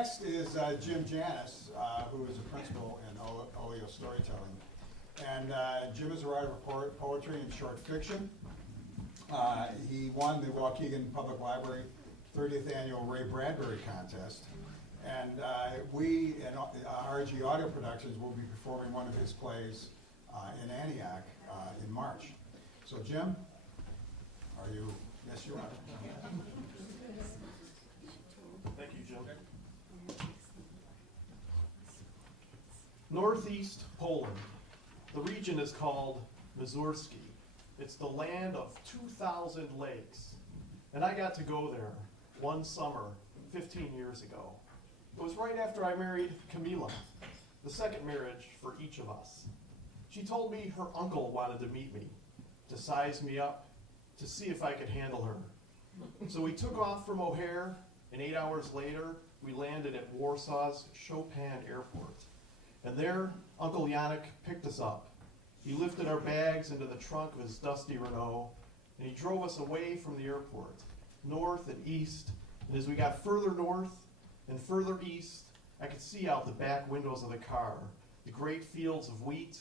next is Jim Janus, who is a principal in Olio Storytelling. And Jim is a writer of poetry and short fiction. He won the Waukegan Public Library 30th Annual Ray Bradbury Contest. And we, in RG Audio Productions, will be performing one of his plays in Antioch in March. So Jim, are you? Yes, you are. Thank you, Jim. Northeast Poland. The region is called Mazurski. It's the land of 2,000 lakes. And I got to go there one summer 15 years ago. It was right after I married Camila, the second marriage for each of us. She told me her uncle wanted to meet me, to size me up, to see if I could handle her. So we took off from O'Hare, and 8 hours later, we landed at Warsaw's Chopin Airport. And there, Uncle Yannick picked us up. He lifted our bags into the trunk of his dusty Renault, and he drove us away from the airport, north and east. And as we got further north and further east, I could see out the back windows of the car, the great fields of wheat,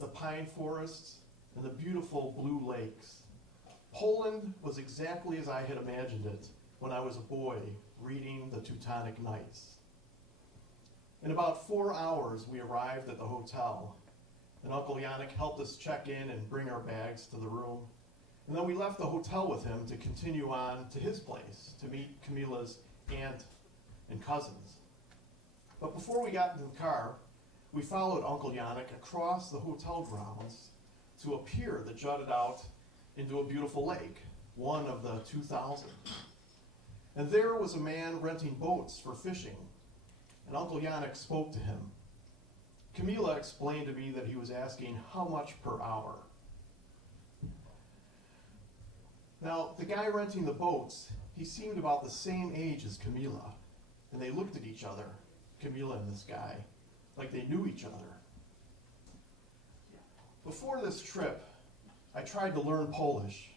the pine forests, and the beautiful blue lakes. Poland was exactly as I had imagined it when I was a boy reading the Teutonic Knights. In about 4 hours, we arrived at the hotel, and Uncle Yannick helped us check in and bring our bags to the room. And then we left the hotel with him to continue on to his place to meet Camila's aunt and cousins. But before we got into the car, we followed Uncle Yannick across the hotel grounds to a pier that jutted out into a beautiful lake, one of the 2,000. And there was a man renting boats for fishing, and Uncle Yannick spoke to him. Camila explained to me that he was asking how much per hour. Now, the guy renting the boats, he seemed about the same age as Camila, and they looked at each other, Camila and this guy, like they knew each other. Before this trip, I tried to learn Polish.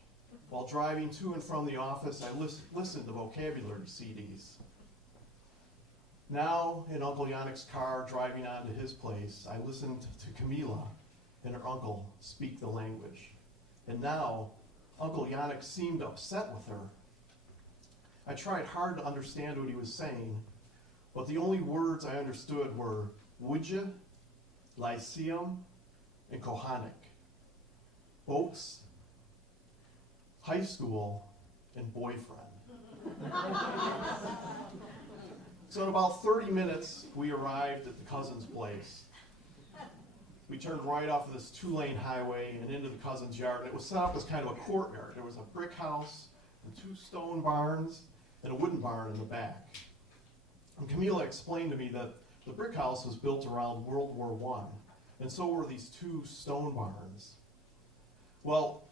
While driving to and from the office, I listened to vocabulary CDs. Now, in Uncle Yannick's car, driving on to his place, I listened to Camila and her uncle speak the language. And now, Uncle Yannick seemed upset with her. I tried hard to understand what he was saying, but the only words I understood were "woodja," "lyceum," and "kohanek." Boats, high school, and boyfriend. So in about 30 minutes, we arrived at the cousin's place. We turned right off of this 2-lane highway and into the cousin's yard. It was set up as kind of a courtyard. There was a brick house and 2 stone barns and a wooden barn in the back. And Camila explained to me that the brick house was built around World War I, and so were these 2 stone barns. Well,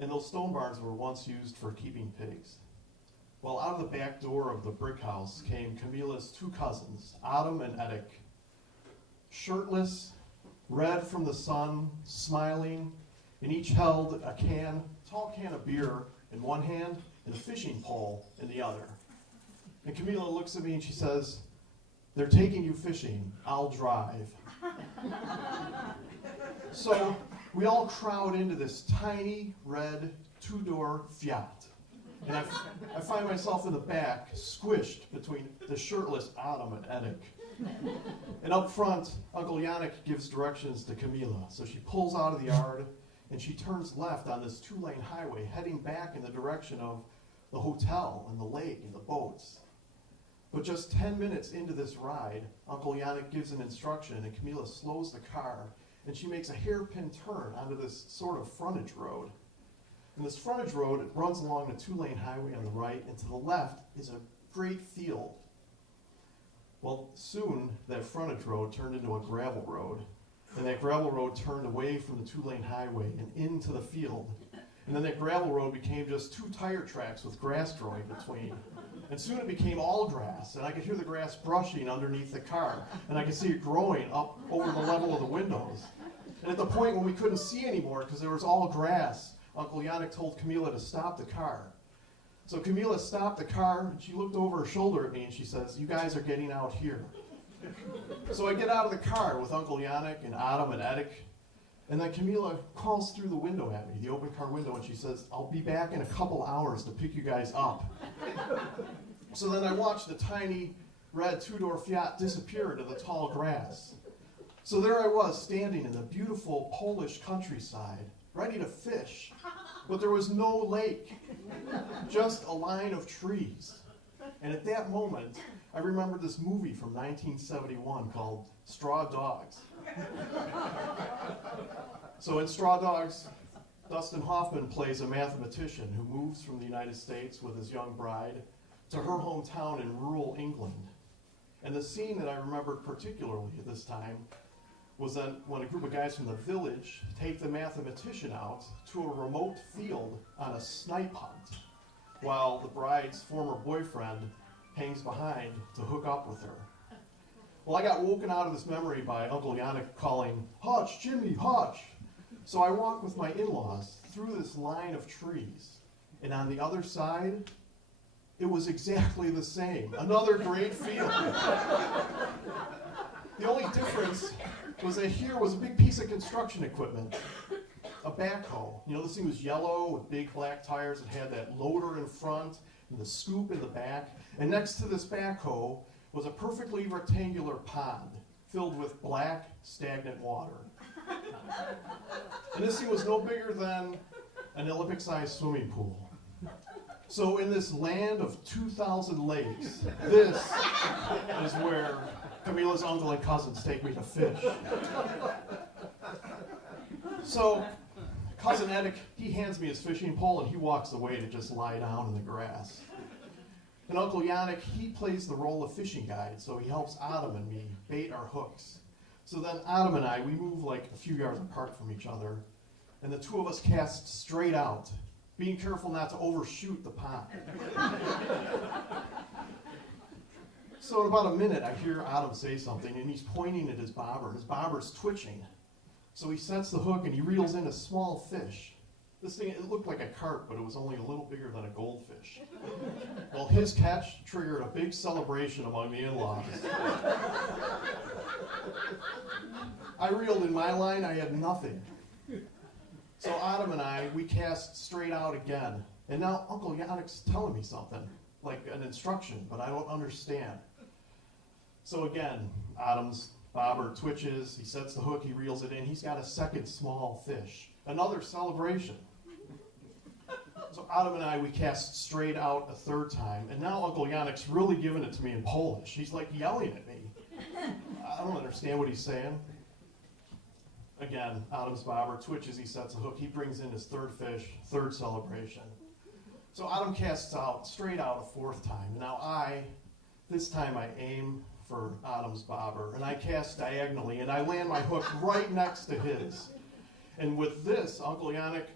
and those stone barns were once used for keeping pigs. Well, out of the back door of the brick house came Camila's 2 cousins, Adam and Edek, shirtless, red from the sun, smiling, and each held a tall can of beer in one hand and a fishing pole in the other. And Camila looks at me and she says, "They're taking you fishing, I'll drive." So we all crowd into this tiny, red, 2-door Fiat. And I find myself in the back, squished between the shirtless Adam and Edek. And up front, Uncle Yannick gives directions to Camila. So she pulls out of the yard, and she turns left on this 2-lane highway, heading back in the direction of the hotel and the lake and the boats. But just 10 minutes into this ride, Uncle Yannick gives an instruction, and Camila slows the car, and she makes a hairpin turn onto this sort of frontage road. And this frontage road, it runs along the 2-lane highway on the right, and to the left is a great field. Well, soon that frontage road turned into a gravel road, and that gravel road turned away from the 2-lane highway and into the field. And then that gravel road became just 2 tire tracks with grass growing between. And soon it became all grass, and I could hear the grass brushing underneath the car, and I could see it growing up over the level of the windows. And at the point when we couldn't see anymore because there was all grass, Uncle Yannick told Camila to stop the car. So Camila stopped the car, and she looked over her shoulder at me, and she says, "You guys are getting out here." So I get out of the car with Uncle Yannick and Adam and Eddick, and then Camila calls through the window at me, the open car window, and she says, "I'll be back in a couple hours to pick you guys up." So then I watched the tiny red two-door Fiat disappear into the tall grass. So there I was, standing in the beautiful Polish countryside, ready to fish, but there was no lake, just a line of trees. And at that moment, I remembered this movie from 1971 called Straw Dogs. So in Straw Dogs, Dustin Hoffman plays a mathematician who moves from the United States with his young bride to her hometown in rural England. And the scene that I remembered particularly at this time was then when a group of guys from the village take the mathematician out to a remote field on a snipe hunt, while the bride's former boyfriend hangs behind to hook up with her. Well, I got woken out of this memory by Uncle Yannick calling, "Hutch, Jimmy, Hutch." So I walked with my in-laws through this line of trees, and on the other side, it was exactly the same. Another great field. The only difference was that here was a big piece of construction equipment, a backhoe. You know, this thing was yellow with big black tires. It had that loader in front and the scoop in the back. And next to this backhoe was a perfectly rectangular pond filled with black, stagnant water. And this thing was no bigger than an Olympic-sized swimming pool. So in this land of 2,000 lakes, this is where Camila's uncle and cousins take me to fish. So Cousin Eddick, he hands me his fishing pole and he walks away to just lie down in the grass. And Uncle Yannick, he plays the role of fishing guide, so he helps Adam and me bait our hooks. So then Adam and I, we move like a few yards apart from each other, and the two of us cast straight out, being careful not to overshoot the pond. So in about a minute, I hear Adam say something, and he's pointing at his bobber, and his bobber's twitching. So he sets the hook, and he reels in a small fish. This thing, it looked like a carp, but it was only a little bigger than a goldfish. Well, his catch triggered a big celebration among the in-laws. I reeled in my line, I had nothing. So Adam and I, we cast straight out again. And now Uncle Yannick's telling me something, like an instruction, but I don't understand. So again, Adam's bobber twitches, he sets the hook, he reels it in, he's got a second small fish. Another celebration. So Adam and I, we cast straight out a third time, and now Uncle Yannick's really giving it to me in Polish. He's like yelling at me. I don't understand what he's saying. Again, Adam's bobber twitches, he sets a hook, he brings in his third fish, third celebration. So Adam casts out, straight out a fourth time. Now this time I aim for Adam's bobber, and I cast diagonally, and I land my hook right next to his. And with this, Uncle Yannick,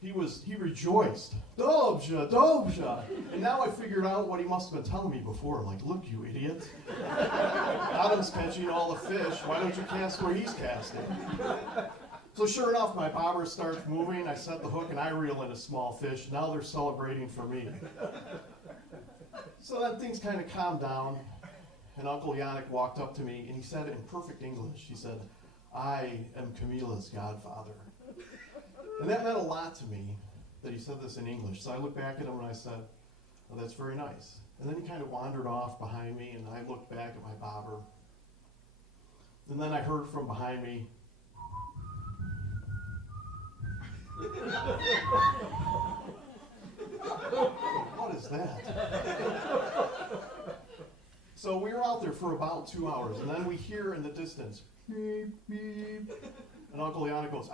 he rejoiced. Dobrze, dobrze. And now I figured out what he must have been telling me before. Like, look, you idiot. Adam's catching all the fish. Why don't you cast where he's casting? So sure enough, my bobber starts moving. I set the hook, and I reel in a small fish. Now they're celebrating for me. So then things kind of calmed down, and Uncle Yannick walked up to me, and he said in perfect English, he said, "I am Camila's godfather." And that meant a lot to me that he said this in English. So I looked back at him and I said, "Oh, that's very nice." And then he kind of wandered off behind me, and I looked back at my bobber. And then I heard from behind me, what is that? So we were out there for about 2 hours, and then we hear in the distance, beep, beep. And Uncle Yannick goes,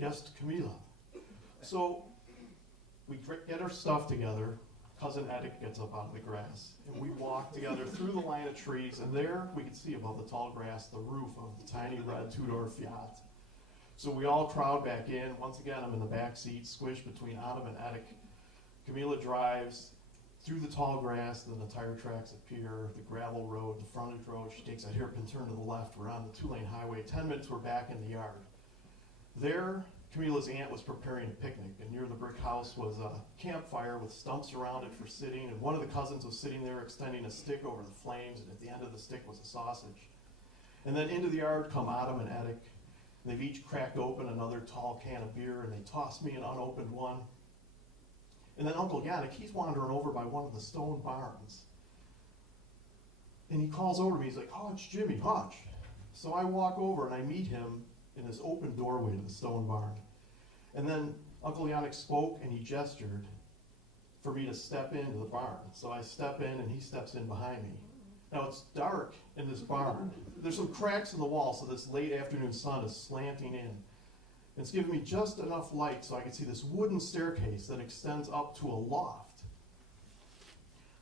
guest Camila. So we get our stuff together. Cousin Eddick gets up out of the grass, and we walk together through the line of trees, and there we could see above the tall grass the roof of the tiny red two-door Fiat. So we all crowd back in. Once again, I'm in the back seat, squished between Adam and Eddick. Camila drives through the tall grass, then the tire tracks appear, the gravel road, the frontage road. She takes a hairpin turn to the left. We're on the two-lane highway. 10 minutes, we're back in the yard. There, Camila's aunt was preparing a picnic, and near the brick house was a campfire with stumps around it for sitting, and one of the cousins was sitting there extending a stick over the flames, and at the end of the stick was a sausage. And then into the yard come Adam and Edic, and they've each cracked open another tall can of beer, and they tossed me an unopened one. And then Uncle Yannick, he's wandering over by one of the stone barns. And he calls over to me, he's like, "Oh, it's Jimmy, Hutch." So I walk over and I meet him in this open doorway to the stone barn. And then Uncle Yannick spoke and he gestured for me to step into the barn. So I step in and he steps in behind me. Now it's dark in this barn. There's some cracks in the wall, so this late afternoon sun is slanting in. It's giving me just enough light so I can see this wooden staircase that extends up to a loft.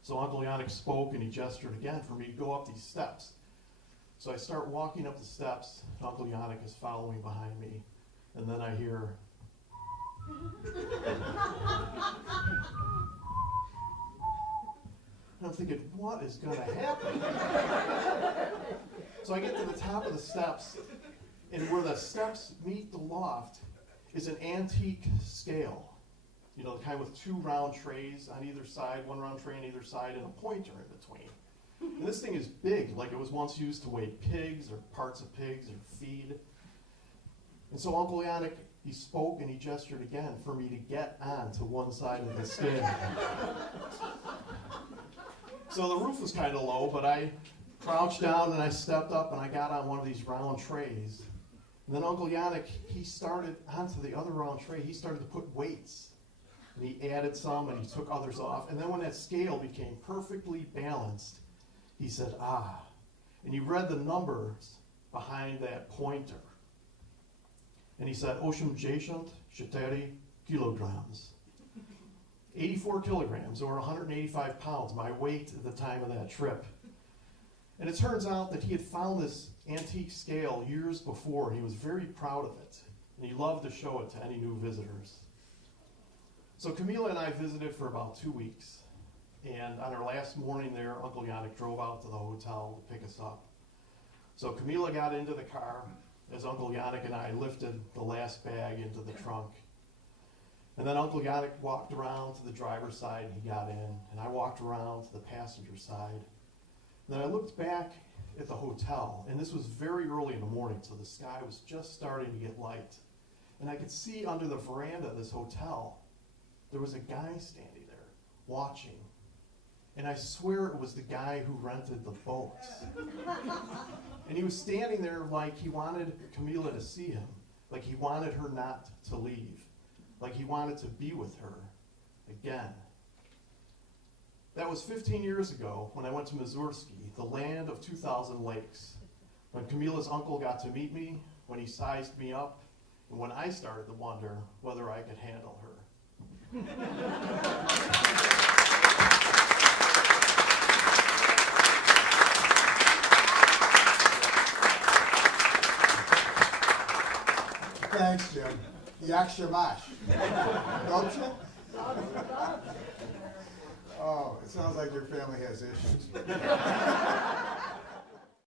So Uncle Yannick spoke and he gestured again for me to go up these steps. So I start walking up the steps, and Uncle Yannick is following behind me, and then I hear, and I'm thinking, what is going to happen? So I get to the top of the steps, and where the steps meet the loft is an antique scale. You know, the kind with two round trays on either side, one round tray on either side, and a pointer in between. And this thing is big, like it was once used to weigh pigs or parts of pigs or feed. And so Uncle Yannick, he spoke and he gestured again for me to get on to one side of the scale. So the roof was kind of low, but I crouched down and I stepped up and I got on one of these round trays. And then Uncle Yannick, he started onto the other round tray, he started to put weights. And he added some and he took others off. And then when that scale became perfectly balanced, he said, "Ah," and he read the numbers behind that pointer. And he said, "Oshimjashant Shateri kilograms." 84 kilograms, or 185 pounds, my weight at the time of that trip. And it turns out that he had found this antique scale years before, and he was very proud of it. And he loved to show it to any new visitors. So Camila and I visited for about 2 weeks. And on our last morning there, Uncle Yannick drove out to the hotel to pick us up. So Camila got into the car as Uncle Yannick and I lifted the last bag into the trunk. And then Uncle Yannick walked around to the driver's side and he got in. And I walked around to the passenger side. And then I looked back at the hotel, and this was very early in the morning, so the sky was just starting to get light. And I could see under the veranda of this hotel, there was a guy standing there watching. And I swear it was the guy who rented the boat. And he was standing there like he wanted Camila to see him, like he wanted her not to leave, like he wanted to be with her again. That was 15 years ago when I went to Mazursky, the land of 2,000 lakes, when Camila's uncle got to meet me, when he sized me up, and when I started to wonder whether I could handle her. Thanks, Jim. Yak shamash. Don't you? Oh, it sounds like your family has issues.